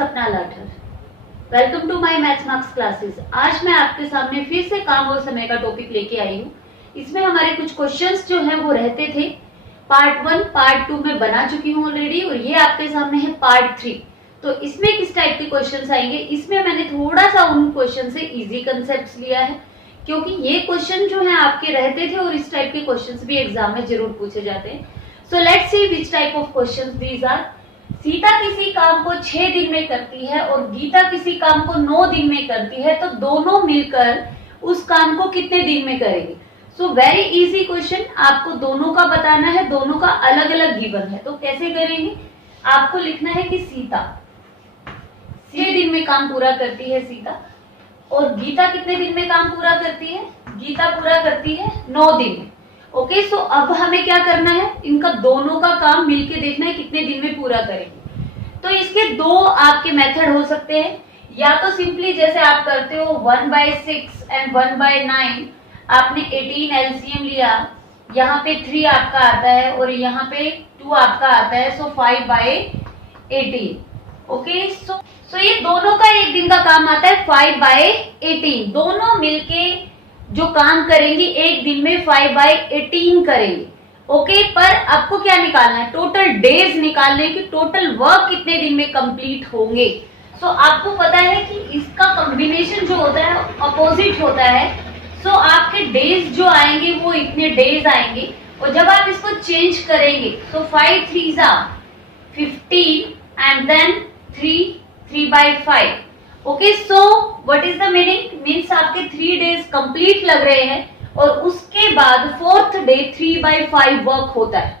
सपना Lathar. Welcome to my maths marks classes. आज मैं आपके सामने फिर से काम और समय का टॉपिक लेके आई हूँ। इसमें हमारे कुछ क्वेश्चंस जो हैं वो रहते थे। पार्ट 1 पार्ट 2 में बना चुकी हूँ ऑलरेडी और ये आपके सामने है पार्ट 3। तो इसमें किस टाइप के क्वेश्चंस आएंगे, इसमें मैंने थोड़ा सा उन क्वेश्चन से इजी कंसेप्ट लिया है, क्योंकि ये क्वेश्चन जो है आपके रहते थे और इस टाइप के क्वेश्चंस भी एग्जाम में जरूर पूछे जाते हैं। So let's see which type of questions these are. Sita किसी काम को 6 दिन में करती है और गीता किसी काम को 9 दिन में करती है, तो दोनों मिलकर उस काम को कितने दिन में करेंगे। सो वेरी इजी क्वेश्चन, आपको दोनों का बताना है, दोनों का अलग अलग गिवन है। तो कैसे करेंगे, आपको लिखना है कि सीता 6 दिन में काम पूरा करती है सीता, और गीता कितने दिन में काम पूरा करती है, गीता पूरा करती है 9 दिन में। ओके, सो अब हमें क्या करना है, इनका दोनों का काम मिलके देखना है कितने दिन में पूरा करेंगे। तो इसके दो आपके मेथड हो सकते हैं, या तो सिंपली जैसे आप करते हो 1/6 एंड 1/9, आपने 18 एलसीएम लिया, यहाँ पे 3 आपका आता है और यहाँ पे 2 आपका आता है, सो 5/18। ओके, सो ये दोनों का एक दिन का काम आता है 5/18। दोनों मिलके जो काम करेंगी एक दिन में 5/18 करेंगे। ओके, पर आपको क्या निकालना है, टोटल डेज निकालने की, टोटल वर्क कितने दिन में कंप्लीट होंगे। सो आपको पता है कि इसका कॉम्बिनेशन जो होता है अपोजिट होता है। सो आपके डेज जो आएंगे वो इतने डेज आएंगे, और जब आप इसको चेंज करेंगे so 5 3 15 and then 3/5। Okay, so what is the meaning, means आपके 3 डेज कंप्लीट लग रहे हैं और उसके बाद 4th डे 3/5 वर्क होता है।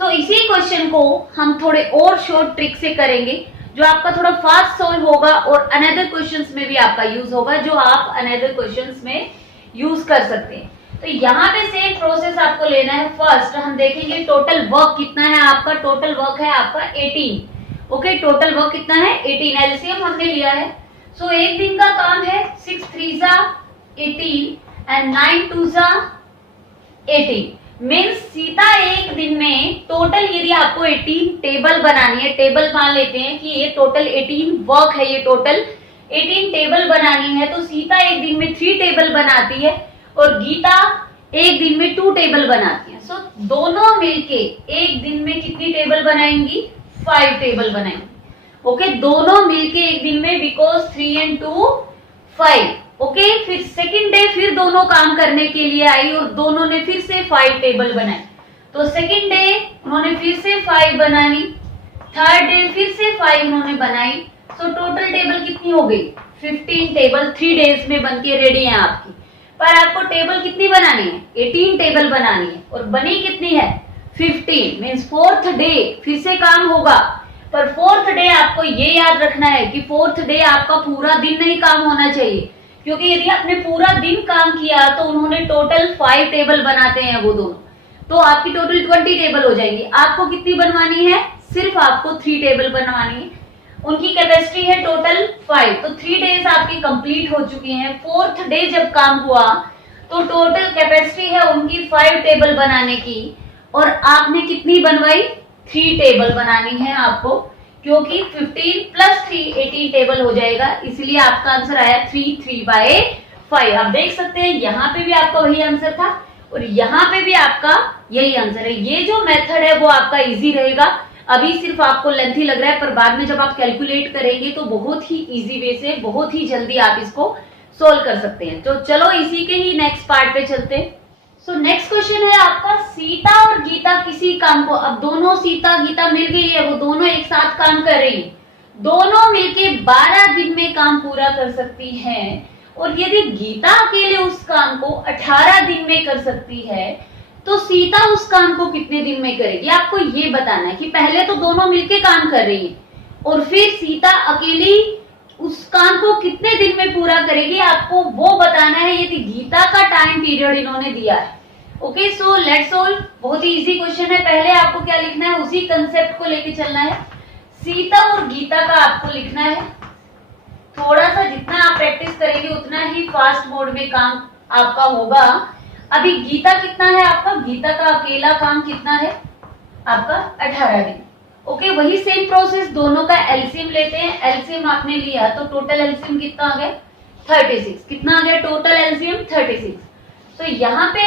तो इसी क्वेश्चन को हम थोड़े और शॉर्ट ट्रिक से करेंगे, जो आपका थोड़ा फास्ट सॉल्व होगा और अनदर क्वेश्चंस में भी आपका यूज होगा, जो आप अनदर क्वेश्चंस में यूज कर सकते हैं। तो यहाँ पे सेम प्रोसेस आपको लेना है। फर्स्ट हम देखेंगे टोटल वर्क कितना है आपका, टोटल वर्क है आपका 18। ओके, टोटल वर्क कितना है 18, एलसीएम हमने लिया है। सो एक दिन का काम है 6 3 18 एंड 9 2 18। मीन्स सीता एक दिन में टोटल, यदि आपको 18 टेबल बनानी है, टेबल मान लेते हैं कि ये टोटल 18 वर्क है, ये टोटल 18 टेबल बनानी है, तो सीता एक दिन में 3 टेबल बनाती है और गीता एक दिन में 2 टेबल बनाती है। सो दोनों मिलके एक दिन में कितनी टेबल बनाएंगी, 5 टेबल बनाएंगी। ओके, दोनों मिलके एक दिन में, बिकॉज 3 and 2 5। ओके, फिर सेकंड डे फिर दोनों काम करने के लिए आई और दोनों ने फिर से 5 टेबल बनाई। तो सेकंड डे उन्होंने फिर से 5 बनानी, थर्ड डे फिर से 5 उन्होंने बनाई। तो टोटल टेबल कितनी हो गई, 15 टेबल 3 डेज में बन के रेडी है आपकी। पर आपको टेबल कितनी बनानी है, 18 टेबल बनानी है, और बनी कितनी है 15। मीन्स 4th डे फिर से काम होगा, पर 4th डे आपको ये याद रखना है कि 4th डे आपका पूरा दिन नहीं काम होना चाहिए, क्योंकि यदि आपने पूरा दिन काम किया तो उन्होंने टोटल 5 टेबल बनाते हैं वो दोनों, तो आपकी टोटल 20 टेबल हो जाएंगी। आपको कितनी बनवानी है, सिर्फ आपको 3 टेबल बनवानी है। उनकी कैपेसिटी है टोटल 5, तो 3 डेज आपकी कंप्लीट हो चुकी हैं। 4th डे जब काम हुआ तो टोटल कैपेसिटी है उनकी 5 टेबल बनाने की, और आपने कितनी बनवाई, 3 टेबल बनानी है आपको, क्योंकि 15 + 3 18 टेबल हो जाएगा, इसलिए आपका आंसर आया 3/5। आप देख सकते हैं यहाँ पे भी आपका वही आंसर था और यहाँ पे भी आपका यही आंसर है। ये जो मेथड है वो आपका इजी रहेगा, अभी सिर्फ आपको लेंथी लग रहा है, पर बाद में जब आप कैलकुलेट करेंगे तो बहुत ही इजी वे से, बहुत ही जल्दी आप इसको सोल्व कर सकते हैं। तो चलो इसी के ही नेक्स्ट पार्ट पे चलते हैं। सो नेक्स्ट क्वेश्चन है आपका, सीता और गीता किसी काम को, अब दोनों सीता गीता मिल गई है, वो दोनों एक साथ काम कर रही है, दोनों मिलके 12 दिन में काम पूरा कर सकती हैं, और यदि गीता अकेले उस काम को 18 दिन में कर सकती है, तो सीता उस काम को कितने दिन में करेगी। आपको ये बताना है कि पहले तो दोनों मिलके काम कर रही है और फिर सीता अकेली उस काम को कितने दिन में पूरा करेगी, आपको वो बताना है। यदि गीता का टाइम पीरियड इन्होंने दिया है। Okay, so let's solve. बहुत ही इजी क्वेश्चन है। पहले आपको क्या लिखना है, उसी कंसेप्ट को लेके चलना है। सीता और गीता का आपको लिखना है, थोड़ा सा जितना आप प्रैक्टिस करेंगे उतना ही फास्ट मोड में काम आपका होगा। अभी गीता कितना है आपका, गीता का अकेला काम कितना है आपका 18 दिन। ओके, वही सेम प्रोसेस, दोनों का एलसीएम लेते हैं। एलसीएम आपने लिया तो टोटल एलसीएम कितना आ गया 36। कितना आ गया टोटल एलसीएम 36। तो यहाँ पे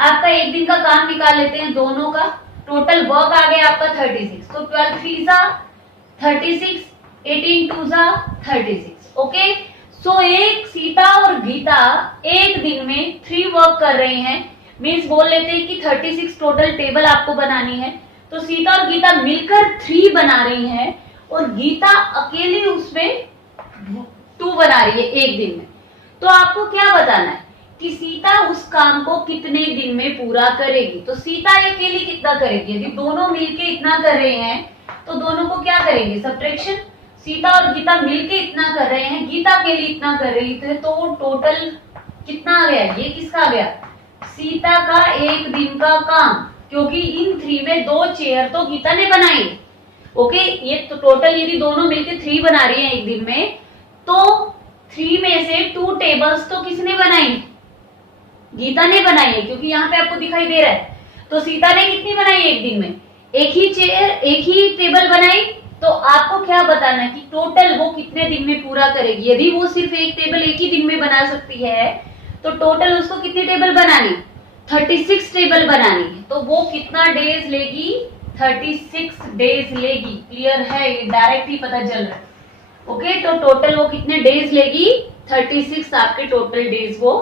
आपका एक दिन का काम निकाल लेते हैं दोनों का। टोटल वर्क आ गया आपका 36। तो 12 3 जा 36, 18 2 जा 36। ओके, सो एक सीता और गीता एक दिन में 3 वर्क कर रहे हैं। मीन्स बोल लेते हैं कि 36 टोटल टेबल आपको बनानी है। तो सीता और गीता मिलकर 3 बना रही हैं और गीता अकेली उसमें 2 बना रही है एक दिन में। तो आपको क्या बताना है कि सीता उस काम को कितने दिन में पूरा करेगी। तो सीता अकेली कितना करेगी, यदि दोनों मिलके इतना कर रहे हैं तो दोनों को क्या करेंगे सब्ट्रैक्शन। सीता और गीता मिलके इतना कर रहे हैं, गीता अकेली इतना कर रही थी, तो टोटल कितना आ गया, ये किसका आ गया सीता का एक दिन का काम, क्योंकि इन 3 में 2 चेयर तो गीता ने बनाई। ओके, ये तो टोटल यदि दोनों मिलके 3 बना रही हैं एक दिन में, तो 3 में से 2 टेबल्स तो किसने बनाई, गीता ने बनाई है, क्योंकि यहाँ पे आपको दिखाई दे रहा है। तो सीता ने कितनी बनाई एक दिन में, एक ही चेयर एक ही टेबल बनाई। तो आपको क्या बताना है कि टोटल वो कितने दिन में पूरा करेगी। यदि वो सिर्फ एक टेबल एक ही दिन में बना सकती है तो टोटल उसको कितनी टेबल बनानी 36 टेबल बनानी है। तो वो कितना डेज लेगी 36 डेज लेगी। क्लियर है, ये डायरेक्ट ही पता चल रहा है। ओके, तो टोटल वो कितने डेज लेगी 36 आपके टोटल डेज वो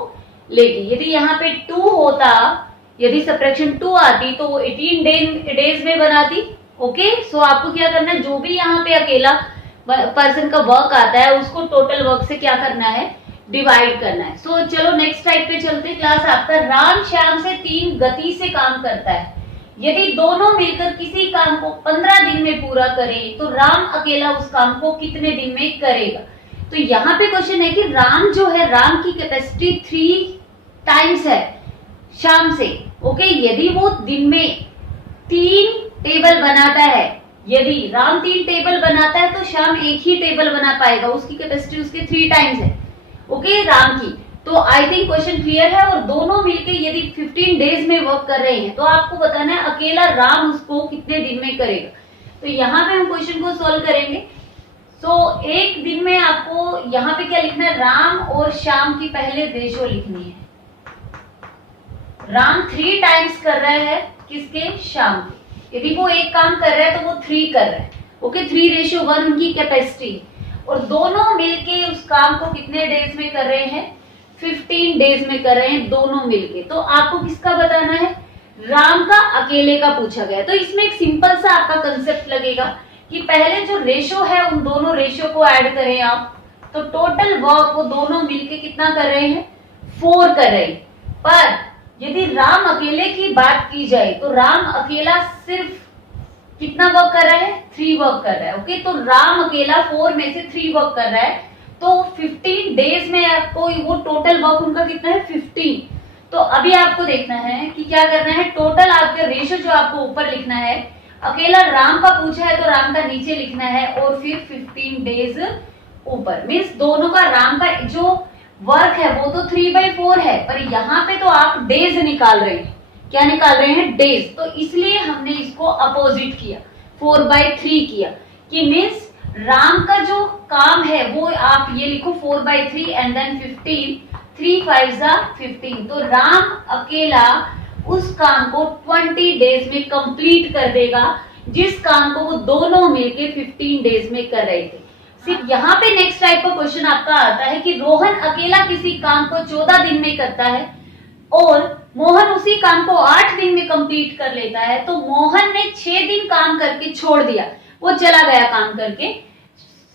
लेगी। यदि यहाँ पे 2 होता, यदि सब्ट्रैक्शन 2 आती तो वो 18 डेज में बनाती। ओके, सो आपको क्या करना है, जो भी यहाँ पे अकेला पर्सन का वर्क आता है उसको टोटल वर्क से क्या करना है डिवाइड करना है। सो चलो नेक्स्ट टाइप पे चलते। क्लास आपका राम श्याम से 3 गति से काम करता है। यदि दोनों मिलकर किसी काम को 15 दिन में पूरा करें तो राम अकेला उस काम को कितने दिन में करेगा। तो यहाँ पे क्वेश्चन है कि राम जो है, राम की कैपेसिटी 3 टाइम्स है शाम से। ओके, यदि वो दिन में 3 टेबल बनाता है, यदि राम 3 टेबल बनाता है तो शाम एक ही टेबल बना पाएगा, उसकी कैपेसिटी उसके 3 टाइम्स है। ओके, राम की। तो आई थिंक क्वेश्चन क्लियर है। और दोनों मिलके यदि 15 डेज में वर्क कर रहे हैं तो आपको बताना है अकेला राम उसको कितने दिन में करेगा। तो यहाँ पे हम क्वेश्चन को सॉल्व करेंगे। सो एक दिन में आपको यहाँ पे क्या लिखना है, राम और श्याम की पहले रेशो लिखनी है। राम 3 टाइम्स कर रहा है किसके, श्याम के। यदि वो एक काम कर रहा है तो वो 3 कर रहा है। ओके, 3:1 उनकी कैपेसिटी। और दोनों मिलके उस काम को कितने डेज में कर रहे हैं 15 डेज में कर रहे हैं दोनों मिलके। तो आपको किसका बताना है, राम का अकेले का पूछा गया। तो इसमें एक सिंपल सा आपका कंसेप्ट लगेगा कि पहले जो रेशो है उन दोनों रेशो को ऐड करें आप, तो टोटल वर्क वो दोनों मिलके कितना कर रहे हैं 4 कर रहे हैं। पर यदि राम अकेले की बात की जाए तो राम अकेला सिर्फ कितना वर्क कर रहा है 3 वर्क कर रहा है। ओके, तो राम अकेला 4 में से 3 वर्क कर रहा है। तो 15 डेज में आपको वो टोटल वर्क उनका कितना है 15। तो अभी आपको देखना है कि क्या करना है, टोटल आपका रेशो जो आपको ऊपर लिखना है, अकेला राम का पूछा है तो राम का नीचे लिखना है और फिर 15 डेज ऊपर। मीन्स दोनों का राम का जो वर्क है वो तो 3/4 है, पर यहाँ पे तो आप डेज निकाल रहे हैं। क्या निकाल रहे हैं डेज, तो इसलिए हमने इसको अपोजिट किया 4/3 किया कि मीन्स राम का जो काम है वो आप ये लिखो 4/3 एंड देन 15, 3 5 जा 15। तो राम अकेला उस काम को 20 डेज में कंप्लीट कर देगा जिस काम को वो दोनों मिलके 15 डेज में कर रहे थे। सिर्फ यहाँ पे नेक्स्ट टाइप का क्वेश्चन आपका आता है कि रोहन अकेला किसी काम को 14 दिन में करता है और मोहन उसी काम को 8 दिन में कंप्लीट कर लेता है। तो मोहन ने 6 दिन काम करके छोड़ दिया, वो चला गया काम करके।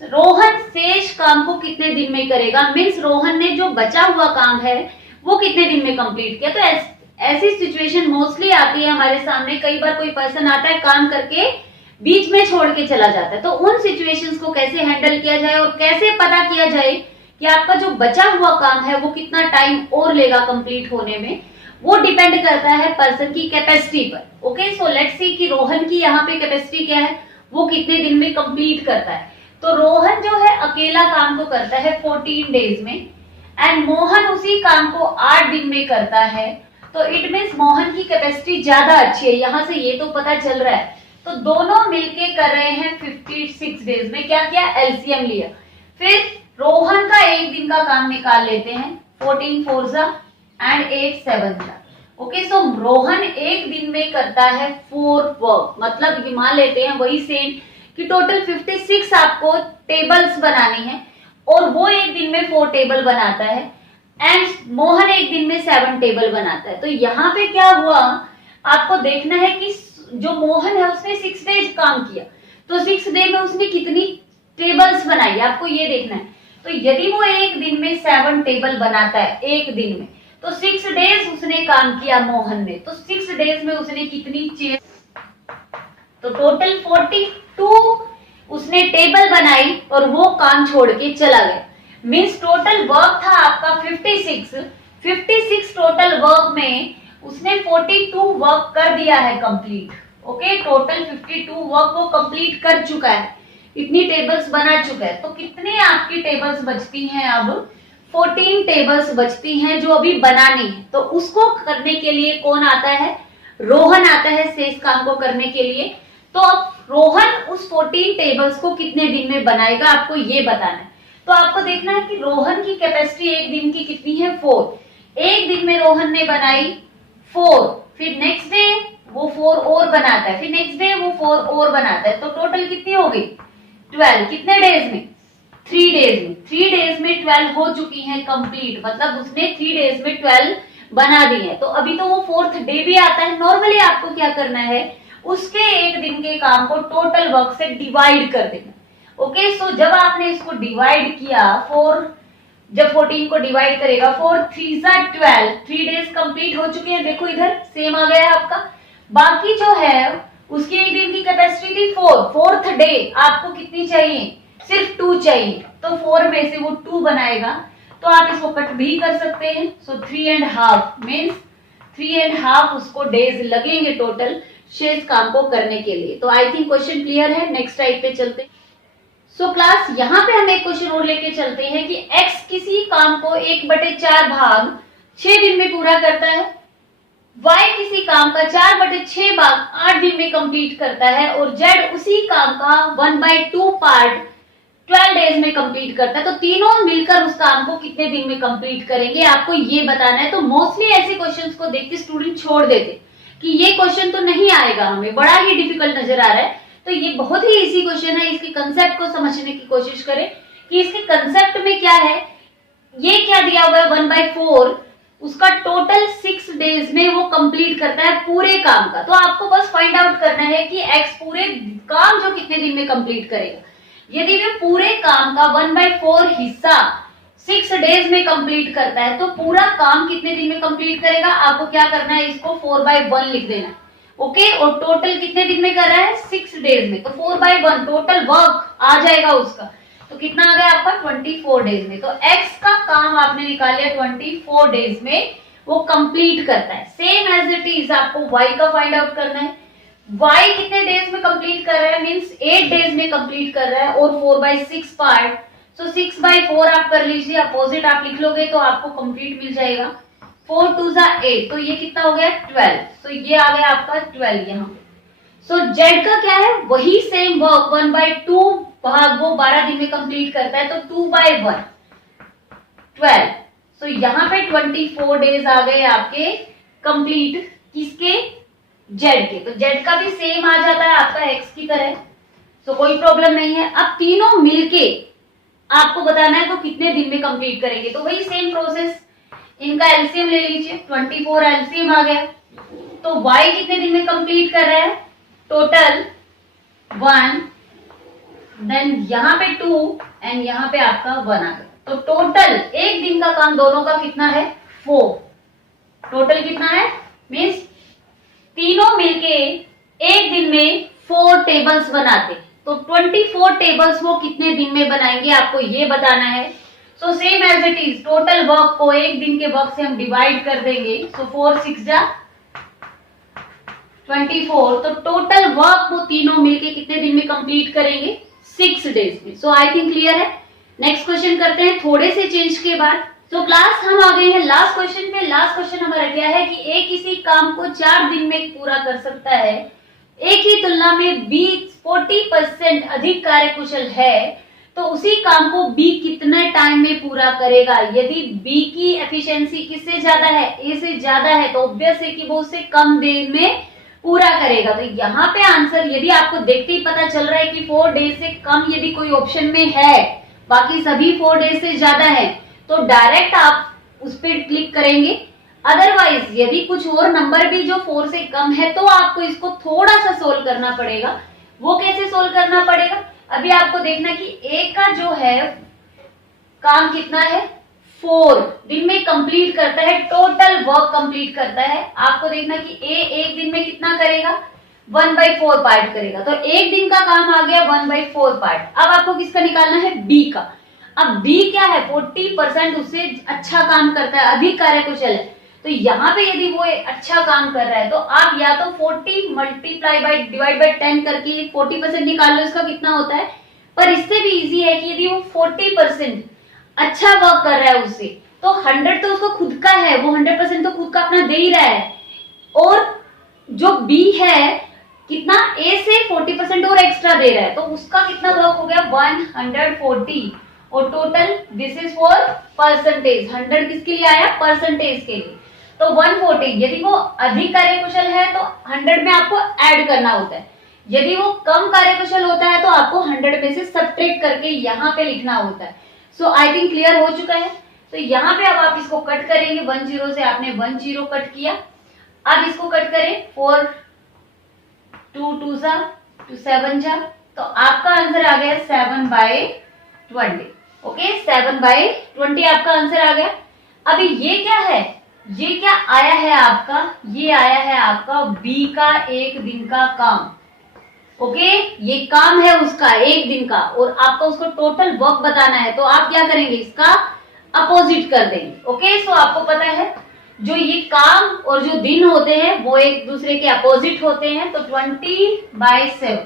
रोहन शेष काम को कितने दिन में करेगा, मीन्स रोहन ने जो बचा हुआ काम है वो कितने दिन में कंप्लीट किया। तो ऐसी सिचुएशन मोस्टली आती है हमारे सामने। कई बार कोई पर्सन आता है काम करके बीच में छोड़ के चला जाता है। तो उन सिचुएशंस को कैसे हैंडल किया जाए और कैसे पता किया जाए कि आपका जो बचा हुआ काम है वो कितना टाइम और लेगा कंप्लीट होने में, वो डिपेंड करता है पर्सन की कैपेसिटी पर। ओके, सो लेट्स सी कि रोहन की यहाँ पे कैपेसिटी क्या है, वो कितने दिन में कंप्लीट करता है। तो रोहन जो है अकेला काम को करता है 14 डेज में एंड मोहन उसी काम को 8 दिन में करता है। तो इट मीन्स मोहन की कैपेसिटी ज्यादा अच्छी है, यहाँ से ये तो पता चल रहा है। तो दोनों मिलके कर रहे हैं 56 डेज में। क्या किया, एलसीएम लिया। फिर रोहन का एक दिन का काम निकाल लेते हैं, 14 4 जा एंड 8 7 जा। ओके, सो रोहन एक दिन में करता है 4 वर्क, मतलब ये मान लेते हैं वही सेम कि टोटल 56 आपको टेबल्स बनानी है और वो एक दिन में 4 टेबल बनाता है एंड मोहन एक दिन में 7 टेबल बनाता है। तो यहाँ पे क्या हुआ, आपको देखना है कि जो मोहन है उसने 6 डेज काम किया, तो 6 डे में उसने कितनी टेबल्स बनाई, आपको ये देखना है। तो यदि वो एक दिन में 7 टेबल बनाता है एक दिन में, तो 6 डेज उसने काम किया मोहन ने, तो 6 डेज में उसने कितनी चेयर, तो टोटल 42 उसने टेबल बनाई और वो काम छोड़ के चला गया। मीन्स टोटल वर्क था आपका 56 टोटल वर्क में उसने 42 वर्क कर दिया है कंप्लीट। ओके, टोटल 52 वर्क वो कंप्लीट कर चुका है, इतनी टेबल्स बना चुका है। तो कितने आपकी टेबल्स बचती हैं, अब 14 टेबल्स बचती हैं जो अभी बनानी है। तो उसको करने के लिए कौन आता है, रोहन आता है शेष काम को करने के लिए। तो अब रोहन उस 14 टेबल्स को कितने दिन में बनाएगा, आपको ये बताना है। तो आपको देखना है कि रोहन की कैपेसिटी एक दिन की कितनी है, 4। एक दिन में रोहन ने बनाई 4, फिर नेक्स्ट डे वो 4 और बनाता है, फिर नेक्स्ट डे वो 4 और बनाता है, तो टोटल कितनी हो गई 12। कितने डेज में, 3 डेज में। 3 डेज में 12 हो चुकी हैं कंप्लीट, मतलब उसने 3 डेज में 12 बना दी है। तो अभी तो वो 4th डे भी आता है। नॉर्मली आपको क्या करना है, उसके एक दिन के काम को टोटल वर्क से डिवाइड कर देना। ओके, सो जब आपने इसको डिवाइड किया, 4 जब 14 को डिवाइड करेगा, 4 3 जा 12, 3 डेज कंप्लीट हो चुके हैं। देखो इधर सेम आ गया है आपका। बाकी जो है उसकी एक दिन की कैपेसिटी थी 4, 4th डे आपको कितनी चाहिए, सिर्फ 2 चाहिए, तो 4 में से वो 2 बनाएगा। तो आप इसको कट भी कर सकते हैं। सो 3.5 मीन्स 3.5 उसको डेज लगेंगे टोटल शेष काम को करने के लिए। तो आई थिंक क्वेश्चन क्लियर है। नेक्स्ट टाइप पे चलते हैं। सो क्लास यहाँ पे हम एक क्वेश्चन और लेके चलते हैं कि x किसी काम को 1/4 भाग 6 दिन में पूरा करता है, y किसी काम का 4/6 भाग 8 दिन में कंप्लीट करता है और z उसी काम का 1/2 पार्ट 12 डेज में कंप्लीट करता है। तो तीनों मिलकर उस काम को कितने दिन में कंप्लीट करेंगे, आपको ये बताना है। तो मोस्टली ऐसे क्वेश्चंस को देख के स्टूडेंट छोड़ देते कि ये क्वेश्चन तो नहीं आएगा, हमें बड़ा ही डिफिकल्ट नजर आ रहा है। तो ये बहुत ही इजी क्वेश्चन है। इसके कंसेप्ट को समझने की कोशिश करें कि इसके कंसेप्ट में क्या है। ये क्या दिया हुआ है, 1/4 उसका टोटल 6 डेज में वो कंप्लीट करता है पूरे काम का। तो आपको बस फाइंड आउट करना है कि x पूरे काम जो कितने दिन में कंप्लीट करेगा। यदि वे पूरे काम का 1/4 हिस्सा 6 डेज में कंप्लीट करता है, तो पूरा काम कितने दिन में कंप्लीट करेगा, आपको क्या करना है, इसको 4/1 लिख देना। ओके, और टोटल कितने दिन में कर रहा है, 6 डेज में, तो 4/1 टोटल वर्क आ जाएगा उसका। तो कितना आ गया आपका 24 डेज में। तो x का काम आपने निकाल लिया 24 डेज में वो कंप्लीट करता है। सेम एज इट इज आपको y का फाइंड आउट करना है। y कितने डेज में कंप्लीट कर रहा है, मींस 8 डेज में कंप्लीट कर रहा है और 4/6 पार्ट, सो 6/4 आप कर लीजिए, अपोजिट आप लिख लोगे तो आपको कंप्लीट मिल जाएगा। 4 2 जा 8, तो ये कितना हो गया 12, तो ये आ गया आपका 12 यहाँ पे। सो z का क्या है, वही सेम वर्क 1/2 भाग वो 12 दिन में कंप्लीट करता है, तो 2/1 12। सो यहाँ पे 24 डेज आ गए आपके कंप्लीट, किसके, z के। तो z का भी सेम आ जाता है आपका x की तरह, सो कोई प्रॉब्लम नहीं है। अब तीनों मिलके आपको बताना है तो कितने दिन में कंप्लीट करेंगे। तो वही सेम प्रोसेस, इनका एलसीएम ले लीजिए, 24 एलसीएम आ गया। तो y कितने दिन में कंप्लीट कर रहा है, टोटल 1, देन यहाँ पे 2 एंड यहाँ पे आपका 1 आ गया। तो टोटल एक दिन का काम दोनों का कितना है, 4। टोटल कितना है, मीन्स तीनों मिलके एक दिन में 4 टेबल्स बनाते, तो 24 टेबल्स वो कितने दिन में बनाएंगे, आपको ये बताना है। So same as it is, total work को एक दिन के वर्क से हम डिवाइड कर देंगे। सो 4 6 जा 24, तो टोटल वर्क वो तीनों मिलके कितने दिन में कंप्लीट करेंगे, 6 डेज में। सो आई थिंक क्लियर है। नेक्स्ट क्वेश्चन करते हैं थोड़े से चेंज के बाद। तो क्लास हम आ गए हैं लास्ट क्वेश्चन पे। लास्ट क्वेश्चन हमारा क्या है कि ए किसी काम को 4 दिन में पूरा कर सकता है, एक ही तुलना में बी 40% अधिक कार्यकुशल है, तो उसी काम को बी कितने टाइम में पूरा करेगा। यदि बी की एफिशिएंसी किससे ज्यादा है, ए से ज्यादा है, तो ऑब्वियस है कि वो उससे कम देर में पूरा करेगा। तो यहाँ पे आंसर यदि आपको देखते ही पता चल रहा है कि 4 डेज से कम यदि कोई ऑप्शन में है, बाकी सभी 4 डेज से ज्यादा है, तो डायरेक्ट आप उस पर क्लिक करेंगे। अदरवाइज यदि कुछ और नंबर भी जो 4 से कम है, तो आपको इसको थोड़ा सा सोल्व करना पड़ेगा। वो कैसे सोल्व करना पड़ेगा, अभी आपको देखना कि ए का जो है काम कितना है, 4 दिन में कंप्लीट करता है, टोटल वर्क कंप्लीट करता है। आपको देखना कि ए एक दिन में कितना करेगा, 1/4 पार्ट करेगा। तो एक दिन का काम आ गया 1/4 पार्ट। अब आपको किसका निकालना है, बी का। अब बी क्या है, 40% उससे अच्छा काम करता है, अधिक कार्यकुशल है। तो यहाँ पे यदि वो अच्छा काम कर रहा है, तो आप या तो 40 मल्टीप्लाई बाई डिवाइड बाई 10 करके 40% निकाल लो, इसका कितना होता है। पर इससे भी इजी है कि यदि वो 40% अच्छा वर्क कर रहा है उससे, तो 100 तो उसको खुद का है, वो 100% तो खुद का अपना दे ही रहा है। और जो बी है कितना, ए से 40% और एक्स्ट्रा दे रहा है, तो उसका कितना वर्क हो गया, 140। और total this is for percentage, 100 किसके लिए आया, परसेंटेज के लिए। तो 140 यदि वो अधिक कार्यकुशल है तो 100 में आपको ऐड करना होता है। यदि वो कम कार्यकुशल होता है तो आपको 100 में से सब्ट्रैक्ट करके यहाँ पे लिखना होता है। सो आई थिंक क्लियर हो चुका है। तो यहाँ पे अब आप इसको कट करेंगे, 10 से आपने 10 कट किया। अब इसको कट करें, 4 2 2 जा 2 7 जा, तो आपका आंसर आ गया 7/20। ओके, 7/20 आपका आंसर आ गया। अभी ये क्या है, ये क्या आया है आपका, ये आया है आपका बी का एक दिन का काम। ओके, ये काम है उसका एक दिन का, और आपको उसको टोटल वर्क बताना है। तो आप क्या करेंगे, इसका अपोजिट कर देंगे। ओके, सो आपको पता है जो ये काम और जो दिन होते हैं वो एक दूसरे के अपोजिट होते हैं। तो 20/7,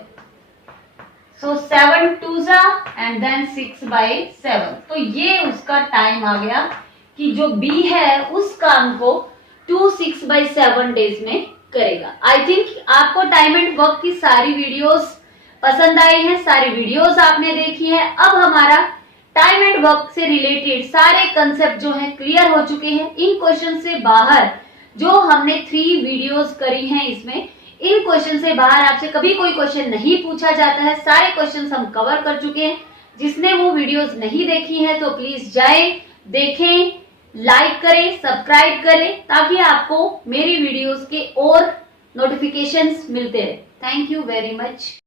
सो 7 2 जा एंड देन 6/7। तो ये उसका टाइम आ गया कि जो बी है उस काम को 2 6/7 डेज में करेगा। आई थिंक आपको टाइम एंड वर्क की सारी वीडियोस पसंद आई हैं, सारी वीडियोस आपने देखी है। अब हमारा टाइम एंड वर्क से रिलेटेड सारे कंसेप्ट जो हैं क्लियर हो चुके हैं। इन क्वेश्चन से बाहर जो हमने 3 वीडियोस करी हैं, इसमें इन क्वेश्चन से बाहर आपसे कभी कोई क्वेश्चन नहीं पूछा जाता है। सारे क्वेश्चन हम कवर कर चुके हैं। जिसने वो वीडियोस नहीं देखी है तो प्लीज जाएं, देखें, लाइक करें, सब्सक्राइब करें, ताकि आपको मेरी वीडियोस के और नोटिफिकेशंस मिलते रहे। Thank you very much.